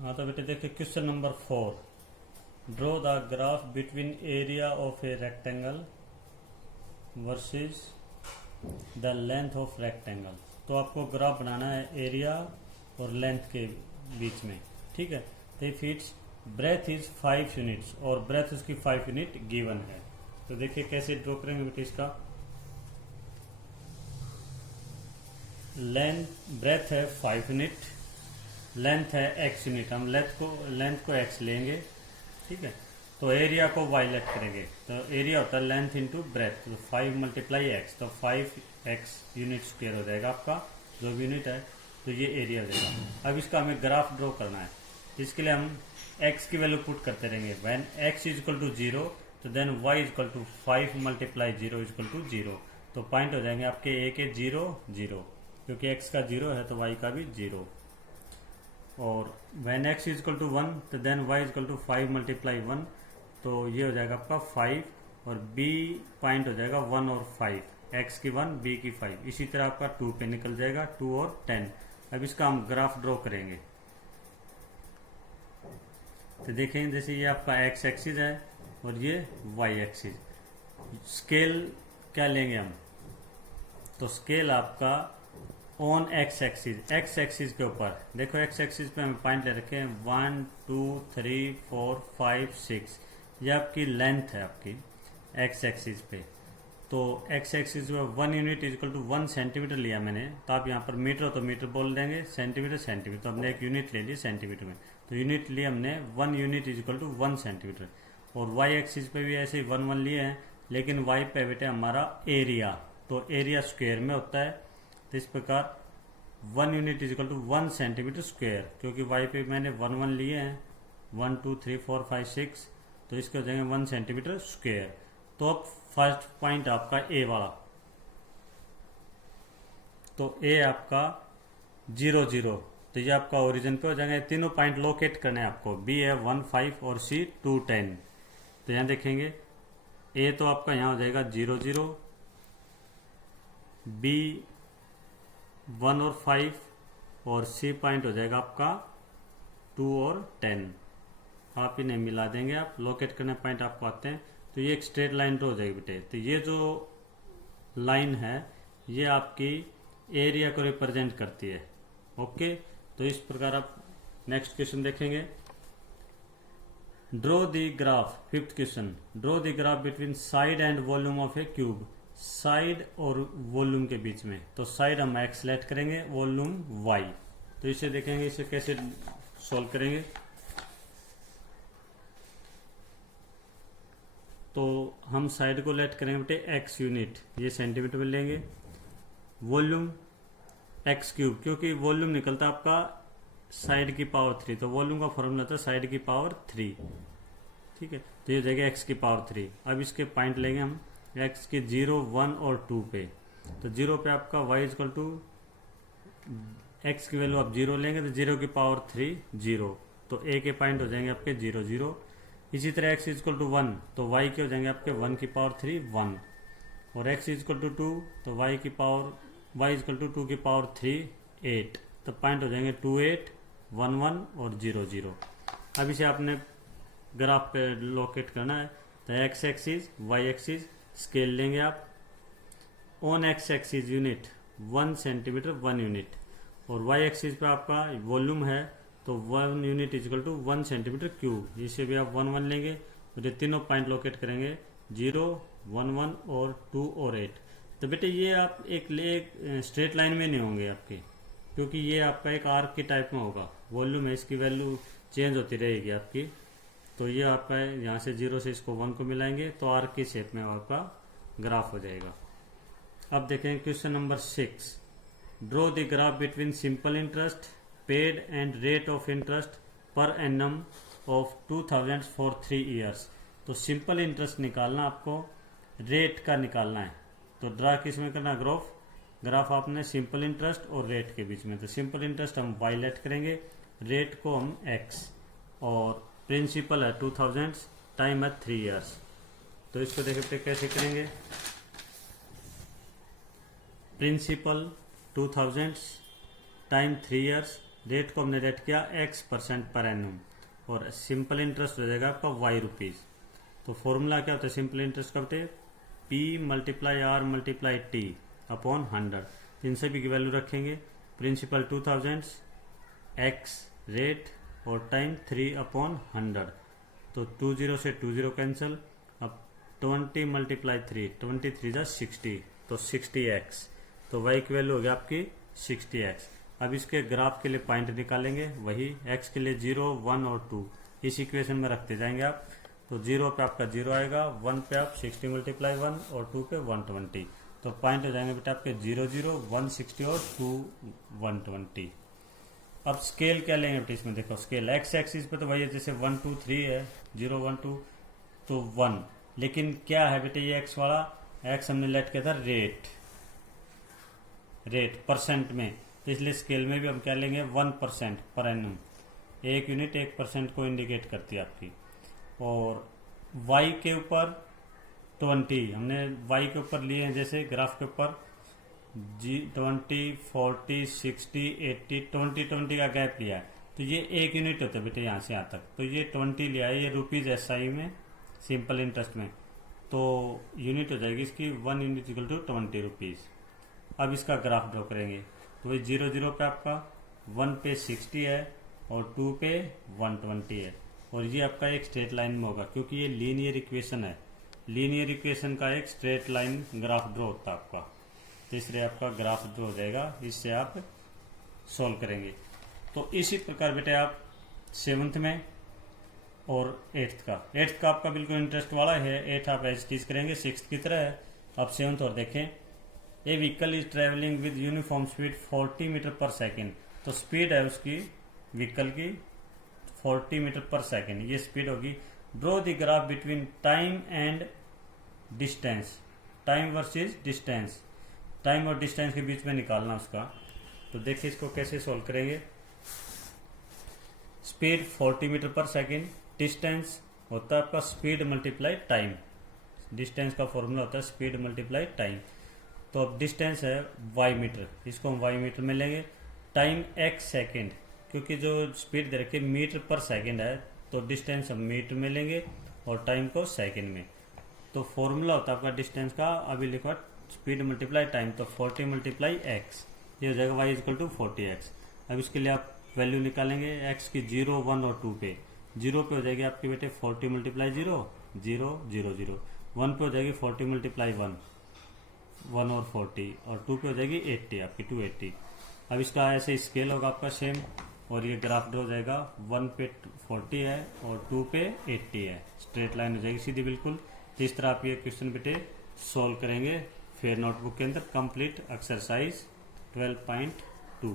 हाँ तो बेटे देखिए question number 4। Draw the graph between area of a rectangle versus the length of rectangle. तो आपको ग्राफ बनाना है एरिया और लेंथ के बीच में, ठीक है। तो if it's breath is 5 units और ब्रेथ उसकी 5 यूनिट गिवन है। तो देखिए कैसे ड्रॉ करेंगे बेटे इसका। लेंथ ब्रेथ है 5 यूनिट, लेंथ है x यूनिट। हम लेंथ को x लेंगे, ठीक है। तो एरिया को y लेट करेंगे। तो एरिया होता है लेंथ इंटू ब्रेथ, तो 5 मल्टीप्लाई x, तो 5x यूनिट स्क्वायर हो जाएगा आपका जो भी यूनिट है। तो ये एरिया हो जाएगा। अब इसका हमें ग्राफ ड्रॉ करना है, इसके लिए हम x की वैल्यू पुट करते रहेंगे। When x is equal to 0 तो then y is equal to 5 multiply 0 is equal to 0। तो पॉइंट हो जाएंगे आपके a के 0 0, क्योंकि x का 0 है तो y का भी 0। और when x is equal to 1 तो then y is equal to 5 multiply 1, तो ये हो जाएगा आपका 5 और b पॉइंट हो जाएगा 1 और 5, x की 1 b की 5। इसी तरह आपका 2 पे निकल जाएगा 2 और 10। अब इसका हम ग्राफ ड्रॉ करेंगे। तो देखेंगे जैसे ये आपका x एक्सिस है और ये y एक्सिस। स्केल क्या लेंगे हम, तो स्केल आपका ऑन x एक्सिस के ऊपर देखो। x एक्सिस पे हमें पॉइंट ले रखे हैं 1 2 3 4 5 6। ये आपकी लेंथ है आपकी x एक्सिस पे। तो x एक्सिस पे 1 unit is equal to 1 centimetre लिया मैंने। तो आप यहाँ पर मीटर हो तो मीटर बोल देंगे, सेंटीमीटर सेंटीमीटर। तो हमने एक यूनिट ले ली सेंटीमीटर में, तो यूनिट लिए हमने 1 unit is equal to 1 centimetre. और y एक्सिस पे भी ऐसे ही 1 1 लिए हैं, लेकिन y पे बेटे हमारा एरिया, तो एरिया स्क्वायर में होता है। तो इस प्रकार 1 unit is equal to 1 centimetre square, क्योंकि y पे मैंने 1 1 लिए हैं 1 2 3 4 5 6, तो इसके हो जाएंगे 1 सेंटीमीटर स्क्वायर। तो अब फर्स्ट पॉइंट आपका ए वाला, तो ए आपका 0 0, तो ये आपका ओरिजिन पे हो जाएंगे। तीनों पॉइंट लोकेट करने हैं आपको। बी है 1 5 और सी 2 10। तो यहाँ देखेंगे ए तो आपका यहाँ हो जाएगा 0 0, बी 1 और 5 और सी पॉइंट हो जाएगा आपका 2 और 10। आप इन्हें मिला देंगे, आप लोकेट करने पॉइंट आपको आते हैं। तो ये एक स्ट्रेट लाइन ड्रॉ हो जाएगी बेटे। तो ये जो लाइन है ये आपकी एरिया को रिप्रेजेंट करती है। ओके, तो इस प्रकार आप नेक्स्ट क्वेश्चन देखेंगे। Draw the graph, fifth question. Draw the graph between side and volume of A cube. Side और वॉल्यूम के बीच में, तो साइड हम x लेट करेंगे, वॉल्यूम y। तो इसे देखेंगे इसे कैसे सॉल्व करेंगे। तो हम साइड को लेट करेंगे बेटे x यूनिट, ये सेंटीमीटर में लेंगे। वॉल्यूम x क्यूब, क्योंकि वॉल्यूम निकलता है आपका साइड की पावर 3, तो वॉल्यूम का फॉर्मूला था साइड की पावर 3, ठीक है। तो ये हो जाएगा x की पावर 3। अब इसके पॉइंट लेंगे हम x के 0 1 और 2 पे। तो 0 पे आपका y इक्वल टू x की वैल्यू आप 0 लेंगे तो 0 की पावर 3 0, तो a के पॉइंट हो जाएंगे आपके 0 0। इसी तरह x इक्वल टू 1 तो y के हो जाएंगे आपके 1 की पावर 3 1, और x इक्वल टू 2 तो y इक्वल टू 2 की पावर 3 8। तो पॉइंट हो जाएंगे 2 8 1 1 और 0 0। अब इसे आपने ग्राफ पे लोकेट करना है। तो x axis y axis scale लेंगे आप। On x axis unit 1 centimetre 1 unit, और y एक्सिस पे आपका वॉल्यूम है तो 1 unit is equal to 1 centimetre cube. इसे भी आप 1 1 लेंगे, तो ये तीनों पॉइंट लोकेट करेंगे 0 1 1 और 2 और 8। तो बेटे ये आप एक स्ट्रेट लाइन में नहीं होंगे आपके, क्योंकि ये आपका एक आर्क के टाइप में होगा। वॉल्यूम है, इसकी वैल्यू चेंज होती रहेगी आपकी। तो ये आपका यहाँ से 0 से इसको 1 को मिलाएंगे तो आर्क की शेप में आपका ग्राफ हो जाएगा। अब देखें question number 6। Draw the graph between simple interest paid and rate of interest per annum of 2000 for 3 years. तो सिंपल इंटरेस्ट निकालना आपको, रेट का निकालना है। तो ड्रा किस में करना ग्राफ आपने सिंपल इंटरेस्ट और रेट के बीच में। तो सिंपल इंटरेस्ट हम y लेट करेंगे, रेट को हम x, और प्रिंसिपल है 2000, टाइम है 3 ईयर्स। तो इसको देखते कैसे करेंगे। प्रिंसिपल 2000, टाइम 3 ईयर्स, रेट को हमने रेट किया x% पर एनम, और सिंपल इंटरेस्ट हो जाएगा आपका y रुपीज। तो फॉर्मूला क्या होता है सिंपल इंटरेस्ट का बेटे, P × R × T अपॉन 100। इन सभी की वैल्यू रखेंगे। प्रिंसिपल 2000, x रेट और टाइम 3/100। तो 20 से 20 कैंसिल। अब 20 × 3, 23 × 60, तो 60x। तो y की वैल्यू हो गया आपकी 60x। अब इसके ग्राफ के लिए पॉइंट निकालेंगे, वही x के लिए 0, 1 और 2 इस इक्वेशन में रखते जाएंगे आप। तो 0 पे आपका 0 आएगा, 1 पे आप 60 × 1 और 2 पे 120। तो पॉइंट हो जाएंगे बेटा आपके 0, 0, 160 और 2 120। अब स्केल क्या लेंगे बेटा इसमें, देखो स्केल x एक्सिस पे तो वही है जैसे 1 2 3 है, 0 1 2 तो 1, लेकिन क्या है बेटे ये x वाला, x हमने लेट किया था रेट परसेंट में, तो इसलिए स्केल में भी हम क्या लेंगे 1% पर एनम। एक यूनिट 1% को इंडिकेट करती है आपकी। और y के ऊपर 20 हमने y के ऊपर लिए हैं, जैसे ग्राफ के ऊपर 20 40 60 80 20 का गैप लिया है, तो ये एक यूनिट होता है बेटे यहाँ से यहाँ तक। तो ये 20 लिया है, ये रुपीज SI में सिंपल इंटरेस्ट में, तो यूनिट हो जाएगी इसकी 1 यूनिट इक्वल टू 20 रुपीज। अब इसका ग्राफ ड्रॉ करेंगे, तो वही 0 0 पे आपका 1 पे 60 है और 2 पे 120 है, और ये आपका एक स्ट्रेट लाइन में होगा क्योंकि ये लीनियर इक्वेशन है। लीनियर इक्वेशन का एक स्ट्रेट लाइन ग्राफ ड्रॉ होता है आपका, तो इसलिए आपका ग्राफ ड्रॉ हो जाएगा, इससे आप सॉल्व करेंगे। तो इसी प्रकार बेटे आप 7th में और 8th का आपका बिल्कुल इंटरेस्ट वाला है, 8 आप एज टीज करेंगे 6th की तरह है। अब 7th और देखें, a vehicle is travelling with uniform speed 40 metre per second. तो स्पीड है उसकी व्हीकल की 40 मीटर पर सेकेंड, ये स्पीड होगी। Draw the graph between time and distance, time versus distance, time और डिस्टेंस के बीच में निकालना उसका। तो देखिए इसको कैसे सोल्व करेंगे। Speed 40 metre per second, distance होता है आपका स्पीड मल्टीप्लाई टाइम, डिस्टेंस का फॉर्मूला होता है स्पीड मल्टीप्लाई टाइम। तो अब डिस्टेंस है y मीटर, इसको हम y मीटर में लेंगे। टाइम x सेकेंड, क्योंकि जो स्पीड दे रखी है मीटर पर सेकेंड है, तो डिस्टेंस हम मीटर में लेंगे और टाइम को सेकेंड में। तो फॉर्मूला होता है आपका डिस्टेंस का, अभी लिखा स्पीड मल्टीप्लाई टाइम, तो 40 × x, ये हो जाएगा y = 40x। अब इसके लिए आप वैल्यू निकालेंगे x की 0 1 और 2 पे। 0 पे हो जाएगी आपके बेटे 40 × 0 0 0 0, 1 पे हो जाएगी 40 × 1 1 और 40, और 2 पे हो जाएगी 80 आपकी 280। अब इसका ऐसे स्केल होगा आपका सेम, और ये ग्राफ ड्रॉ हो जाएगा, 1 पे 40 है और 2 पे 80 है, स्ट्रेट लाइन हो जाएगी सीधी बिल्कुल। तो इस तरह आप ये क्वेश्चन बेटे सॉल्व करेंगे फिर नोटबुक के अंदर। Complete exercise 12.2।